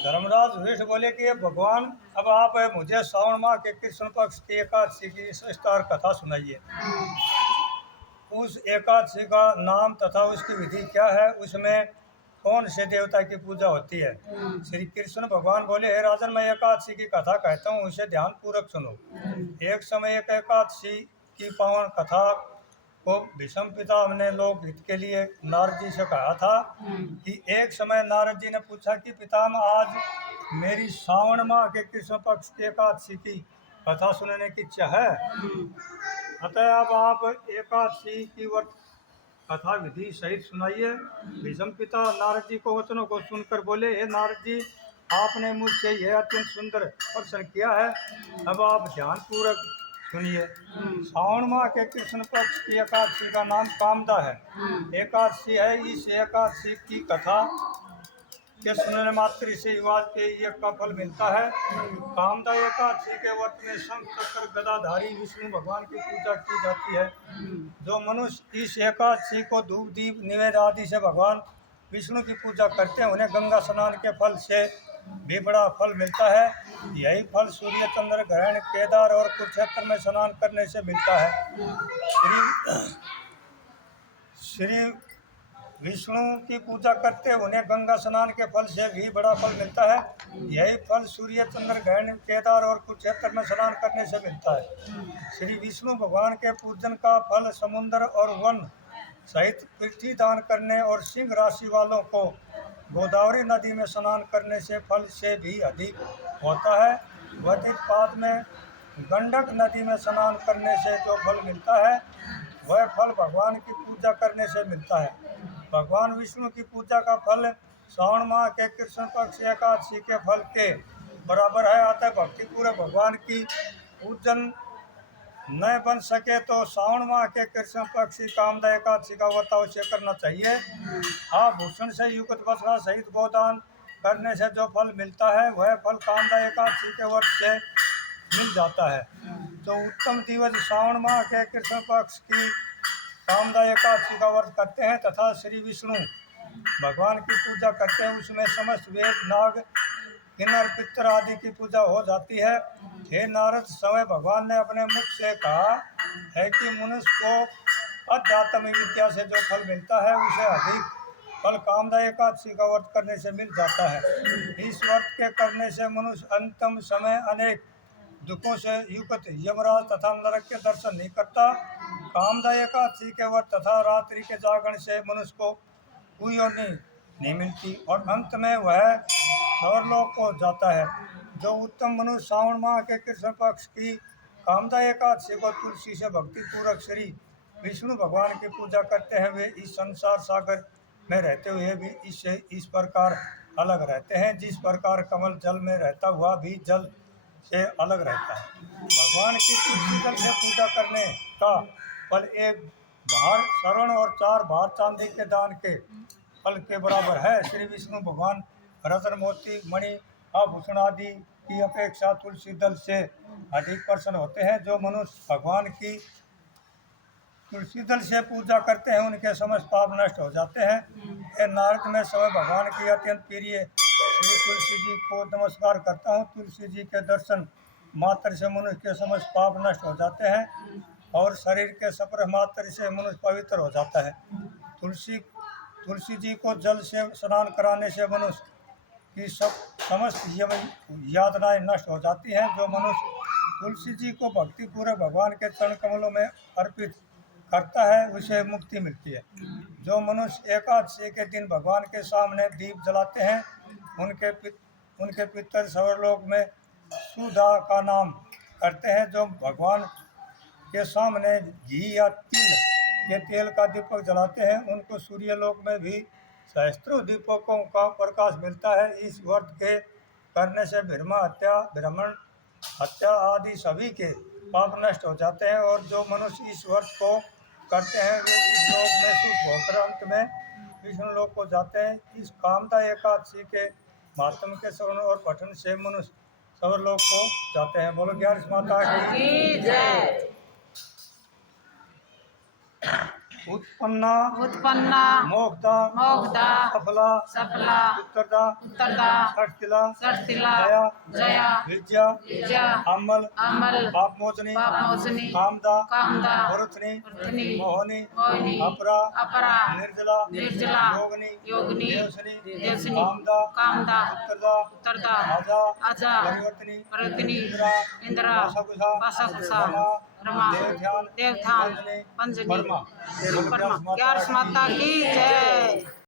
धर्मराज युधिष्ठिर बोले कि ये भगवान, अब आप मुझे श्रावण माह के कृष्ण पक्ष की एकादशी की सविस्तार कथा सुनाइए। उस एकादशी का नाम तथा उसकी विधि क्या है, उसमें कौन से देवता की पूजा होती है। श्री कृष्ण भगवान बोले, हे राजन, मैं एकादशी की कथा कहता हूँ, उसे ध्यान पूर्वक सुनो। एक समय एक एकादशी की पावन कथा को भीष्म पितामह ने लोकहित के लिए नारद जी से कहा था कि एक समय नारद जी ने पूछा कि पितामह, आज मेरी श्रावण माह के कृष्ण पक्ष की एकादशी की कथा सुनने की इच्छा है, अतः अब आप एकादशी की व्रत कथा विधि सहित सुनाइए। भीष्म पिता नारद जी को वचनों को सुनकर बोले, हे नारद जी, आपने मुझसे यह अत्यंत सुंदर प्रश्न किया है, अब आप ध्यान पूर्वक सुनिए। श्रावण माह के कृष्ण पक्ष की एकादशी का नाम कामदा है। एकादशी है, इस एकादशी की कथा के सुनने मात्र से युवा के ये का फल मिलता है। कामदा एकादशी के व्रत में शंख चक्र गदाधारी विष्णु भगवान की पूजा की जाती है। जो मनुष्य इस एकादशी को धूप दीप निवेद आदि से भगवान विष्णु की पूजा करते हैं, उन्हें गंगा स्नान के फल से भी बड़ा फल मिलता है। यही फल सूर्य चंद्र ग्रहण, केदार और कुरुक्षेत्र में स्नान करने से मिलता है। श्री विष्णु की पूजा करते उन्हें गंगा स्नान के फल से भी बड़ा फल मिलता है। यही फल सूर्य चंद्र ग्रहण, केदार और कुरुक्षेत्र में स्नान करने से मिलता है। श्री विष्णु भगवान के पूजन का फल समुद्र और वन सहित पृथ्वी दान करने और सिंह राशि वालों को गोदावरी नदी में स्नान करने से फल से भी अधिक होता है। वज्रपात में गंडक नदी में स्नान करने से जो फल मिलता है, वह फल भगवान की पूजा करने से मिलता है। भगवान विष्णु की पूजा का फल श्रावण माह के कृष्ण पक्ष एकादशी के फल के बराबर है। अतः भक्ति पूर्वक भगवान की पूजन न बन सके तो श्रावण माह के कृष्ण पक्ष कामदा एकादशी का व्रत अवश्य करना चाहिए। आभूषण से युक्त वस्त्र सहित गोदान करने से जो फल मिलता है, वह फल कामदा एकादशी के व्रत से मिल जाता है। जो उत्तम दिवस श्रावण माह के कृष्ण पक्ष की कामदा एकादशी का व्रत करते हैं तथा श्री विष्णु भगवान की पूजा करते हैं, उसमें समस्त वेद, नाग, किन्नर, पितर आदि की पूजा हो जाती है। हे नारद, समय भगवान ने अपने मुख से कहा है कि मनुष्य को अध्यात्म विद्या से जो फल मिलता है, उसे अधिक फल कामदा एकादशी का व्रत करने से मिल जाता है। इस व्रत के करने से मनुष्य अंतिम समय अनेक दुखों से युक्त यमराज तथा नरक के दर्शन नहीं करता। कामदा एकादशी के व्रत तथा रात्रि के जागरण से मनुष्य को कोई योनि नहीं मिलती और अंत में वह स्वर्गलोक को जाता है। जो उत्तम मनुष्य श्रावण माह के कृष्ण पक्ष की कामदा एकादशी को तुलसी से भक्ति पूर्वक श्री विष्णु भगवान की पूजा करते हैं, वे इस संसार सागर में रहते हुए भी इससे इस प्रकार अलग रहते हैं जिस प्रकार कमल जल में रहता हुआ भी जल से अलग रहता है। भगवान की तुलसी जल से पूजा करने का फल एक भार स्वर्ण और 4 भार चांदी के दान के फल के बराबर है। श्री विष्णु भगवान रत्न, मोती, मणि, आभूषण आदि की अपेक्षा तुलसी दल से अधिक प्रसन्न होते हैं। जो मनुष्य भगवान की तुलसी दल से पूजा करते हैं, उनके समस्त पाप नष्ट हो जाते हैं। ये नारद, मैं समय भगवान की अत्यंत प्रिय श्री तुलसी जी को नमस्कार करता हूँ। तुलसी जी के दर्शन मात्र से मनुष्य के समस्त पाप नष्ट हो जाते हैं और शरीर के स्पर्श मात्र से मनुष्य पवित्र हो जाता है। तुलसी जी को जल से स्नान कराने से मनुष्य की समस्त यातनाएं नष्ट हो जाती हैं। जो मनुष्य तुलसी जी को भक्ति पूर्वक भगवान के चरण कमलों में अर्पित करता है, उसे मुक्ति मिलती है। जो मनुष्य एकादशी के दिन भगवान के सामने दीप जलाते हैं, उनके पितर स्वर्गलोक में सुधा का नाम करते हैं। जो भगवान के सामने घी या तिल के तेल का दीपक जलाते हैं, उनको सूर्यलोक में भी सहस्त्रों दीपकों का प्रकाश मिलता है। इस व्रत के करने से ब्राह्मण हत्या आदि सभी के पाप नष्ट हो जाते हैं और जो मनुष्य इस व्रत को करते हैं, वे इस लोक में सुख होकर अंत में विष्णु लोक को जाते हैं। इस कामदा एकादशी के महात्म के श्रवण और पठन से मनुष्य स्वर्गलोक को जाते हैं। बोलो ग्यारह माता की जय। उत्पन्ना उत्पन्ना मोक्ता मोक्ता सफला सफला उत्तरदा उत्तरदा षष्टिला षष्टिला जया जया विद्या विद्या अमल अमल पाप मोचनी पापमोचनी कामदा कामदा वरुथनी वृद्धनि मोहनी मोहिनी अपरा अपरा निर्जला निर्जला योगिनी योगिनी देवसनी देवसनी कामदा कामदा उत्तरदा उत्तरदा आजा आजा परिवर्तनी परिवर्तनी इंद्रा इंद्रा वासकुशा वासकुशा रमा रमा देवध्यान देवध्यान पंजनी पंजनी परमा परमा 11 माता की जय।